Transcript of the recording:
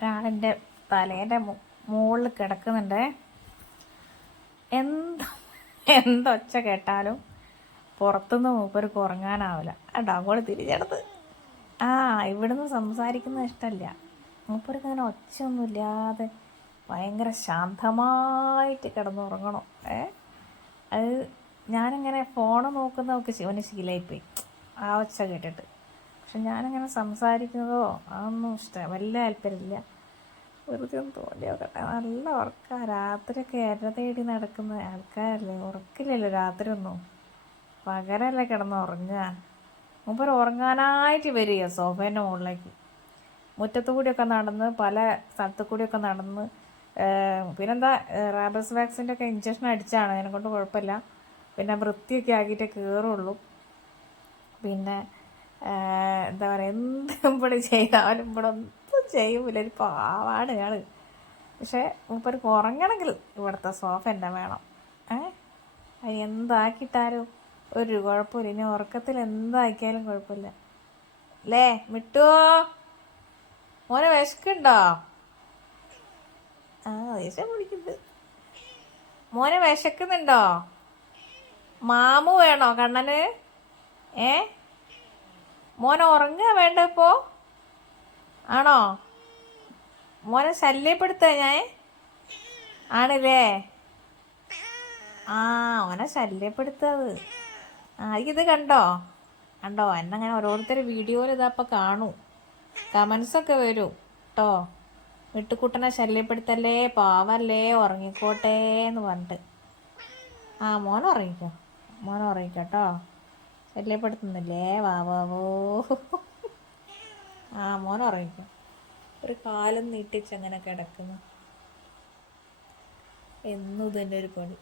ഒരാളെന്റെ തലേന്റെ മുകളിൽ കിടക്കുന്നുണ്ട്. എന്ത് എന്തൊച്ച കേട്ടാലും പുറത്തുനിന്ന് മൂപ്പർക്ക് കുറങ്ങാനാവില്ല കേട്ടോ അങ്ങോട്ട് തിരിച്ചെടുത്ത് ആ ഇവിടുന്ന് സംസാരിക്കുന്നത് ഇഷ്ടമല്ല മൂപ്പർക്ക് അങ്ങനെ ഒച്ചയൊന്നുമില്ലാതെ ഭയങ്കര ശാന്തമായിട്ട് കിടന്നുറങ്ങണം. ഏ? അത് ഞാനിങ്ങനെ ഫോണ് നോക്കുന്നതൊക്കെ ശിവന് ശീലമായിപ്പോയി ആ ഒച്ച കേട്ടിട്ട്. പക്ഷെ ഞാനങ്ങനെ സംസാരിക്കുന്നതോ അതൊന്നും ഇഷ്ടം വലിയ താല്പര്യമില്ല. വെറുതെ ഒന്ന് തോന്നിയോട്ടെ നല്ല ഉറക്ക. രാത്രിയൊക്കെ എര തേടി നടക്കുന്ന ആൾക്കാരല്ലേ? ഉറക്കില്ലല്ലോ രാത്രി ഒന്നും. പകരല്ലേ കിടന്ന് ഉറങ്ങുക. മുമ്പ് ഉറങ്ങാനായിട്ട് വരിക സോഫേന്റെ മുകളിലേക്ക്. മുറ്റത്തു കൂടിയൊക്കെ നടന്ന് പല സ്ഥലത്തു കൂടിയൊക്കെ നടന്ന് പിന്നെന്താ റാബസ് വാക്സിന്റെ ഒക്കെ ഇഞ്ചക്ഷൻ അടിച്ചാണ്. അതിനെ കൊണ്ട് കുഴപ്പമില്ല. പിന്നെ വൃത്തിയൊക്കെ ആക്കിയിട്ടേ കയറുള്ളൂ പിന്നെ എന്താ പറയുക എന്തും ഇവിടെ ചെയ്താലും ഇവിടെ ഒന്നും ചെയ്യൂല ഒരു പാവാണ് ഇയാൾ പക്ഷേ മൂപ്പർക്ക് ഉറങ്ങണമെങ്കിൽ ഇവിടുത്തെ സോഫ എന്നെ വേണം. ഏ? അതിന് എന്താക്കിയിട്ടാലും ഒരു കുഴപ്പമില്ല. ഇനി ഉറക്കത്തിൽ എന്താക്കിയാലും കുഴപ്പമില്ല. അല്ലേ മിട്ടുവോ മോനെ വിശക്കുണ്ടോ? ആ ദേശം കുടിക്കുന്നത് മോനെ വിശക്കുന്നുണ്ടോ? മാമു വേണോ കണ്ണന്? ഏ? മോനെ ഉറങ്ങുക വേണ്ട ഇപ്പോ? ആണോ? മോനെ ശല്യപ്പെടുത്ത ഞാൻ? ആണല്ലേ? ആ ഓനെ ശല്യപ്പെടുത്തത് ആ ഇത് കണ്ടോ? കണ്ടോ? എന്നങ്ങനെ ഓരോരുത്തർ വീഡിയോയിൽ ഇതപ്പോൾ കാണൂ. കമൻസൊക്കെ വരും. കേട്ടോ വിട്ടുകൂട്ടനെ ശല്യപ്പെടുത്തല്ലേ? പാവല്ലേ? ഉറങ്ങിക്കോട്ടെ എന്ന് പറഞ്ഞിട്ട്. ആ മോൻ ഉറങ്ങിക്കോ? മോൻ ഉറങ്ങിക്കോ കേട്ടോ ശല്യപ്പെടുത്തുന്നില്ലേ വാവാവോ ആ മോൻ ഉറങ്ങിക്കും. ഒരു കാലം നീട്ടിച്ച് അങ്ങനെ കിടക്കുന്നു. എന്നും ഇതന്നെ ഒരു പണി.